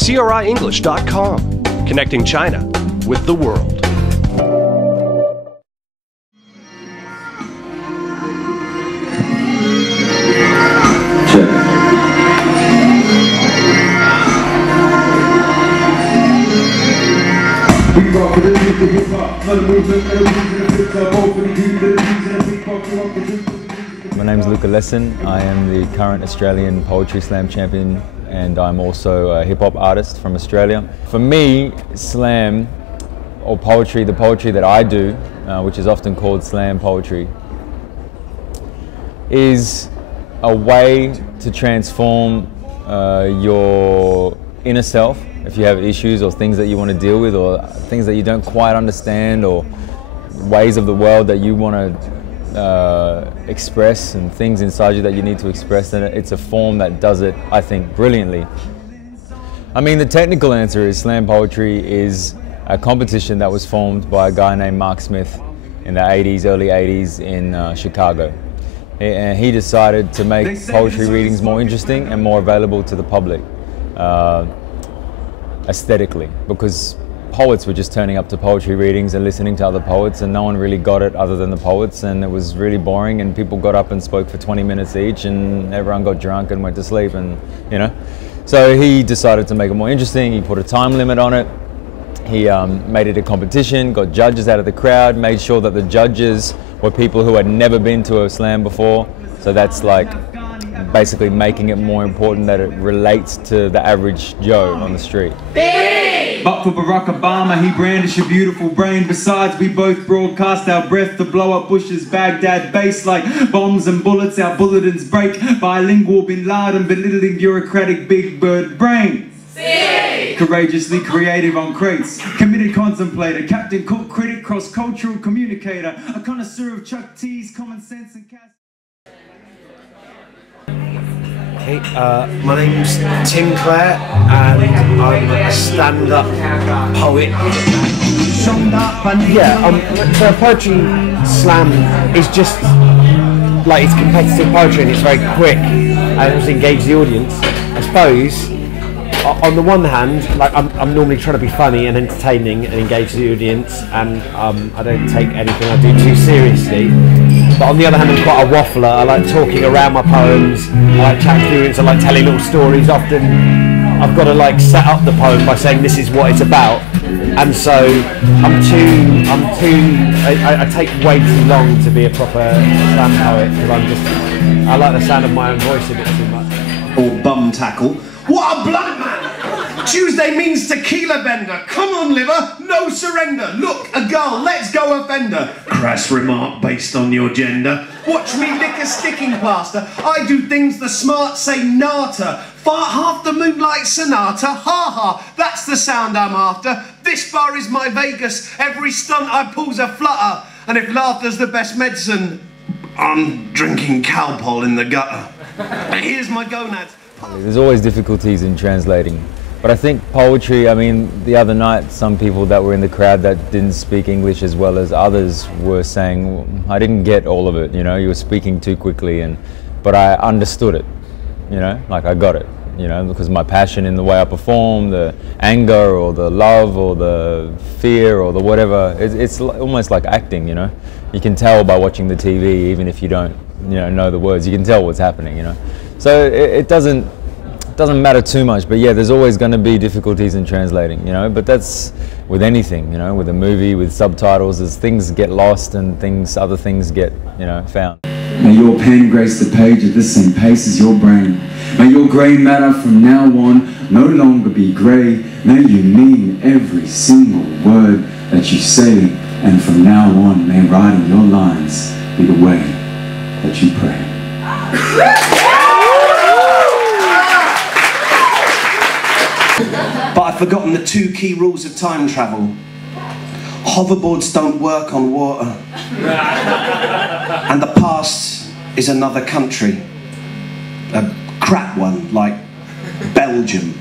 CRIEnglish.com, connecting China with the world. My name is Luca Lesson. I am the current Australian Poetry Slam champion, and I'm also a hip-hop artist from Australia. For me, slam, or poetry, the poetry that I do, which is often called slam poetry, is a way to transform your inner self. If you have issues or things that you want to deal with, or things that you don't quite understand, or ways of the world that you want to express, and things inside you that you need to express, then it's a form that does it, I think, brilliantly. I mean, the technical answer is slam poetry is a competition that was formed by a guy named Mark Smith in the 80s, early 80s in Chicago. And he decided to make poetry readings more interesting and more available to the public. Aesthetically, because poets were just turning up to poetry readings and listening to other poets, and no one really got it other than the poets, and it was really boring, and people got up and spoke for 20 minutes each, and everyone got drunk and went to sleep, and you know. So he decided to make it more interesting. He put a time limit on it. He made it a competition, got judges out of the crowd, made sure that the judges were people who had never been to a slam before. So that's like basically making it more important that it relates to the average Joe on the street. But for Barack Obama, he brandished a beautiful brain. Besides, we both broadcast our breath to blow up Bush's Baghdad base like bombs and bullets. Our bulletins break. Bilingual Bin Laden, belittling bureaucratic big bird brain. Courageously creative on crates. Committed contemplator, captain, cook, critic, cross-cultural communicator. A connoisseur of Chuck T's, common sense and cast. Hey, my name's Tim Clare, and I'm a stand-up poet. Yeah, so poetry slam is just like, it's competitive poetry and it's very quick and it's engage the audience. I suppose on the one hand, like I'm normally trying to be funny and entertaining and engage the audience, and I don't take anything I do too seriously. But on the other hand, I'm quite a waffler. I like talking around my poems. I like chatting to the audience. I like telling little stories. Often, I've got to like set up the poem by saying this is what it's about, and so I take way too long to be a proper slam poet, because I like the sound of my own voice a bit too much. Or bum tackle. What a blood man! Tuesday means tequila bender. Come on, liver, no surrender. Look, a girl, let's go offender. Crass remark based on your gender. Watch me lick a sticking plaster. I do things the smart say nata. Fart half the moonlight sonata. Ha ha, that's the sound I'm after. This bar is my Vegas. Every stunt I pull's a flutter. And if laughter's the best medicine, I'm drinking Calpol in the gutter. Here's my gonads. There's always difficulties in translating, but I think poetry, I mean, the other night some people that were in the crowd that didn't speak English as well as others were saying, well, I didn't get all of it, you know, you were speaking too quickly, but I understood it, you know, like I got it, you know, because my passion in the way I perform, the anger or the love or the fear or the whatever, it's almost like acting, you know. You can tell by watching the TV, even if you don't, you know the words, you can tell what's happening, you know. So it doesn't matter too much, but yeah, there's always going to be difficulties in translating, you know, but that's with anything, you know, with a movie, with subtitles, as things get lost and other things get, you know, found. May your pen grace the page at the same pace as your brain. May your grey matter from now on no longer be grey. May you mean every single word that you say, and from now on may writing your lines be the way that you pray. But I've forgotten the 2 key rules of time travel. Hoverboards don't work on water. And the past is another country. A crap one, like Belgium.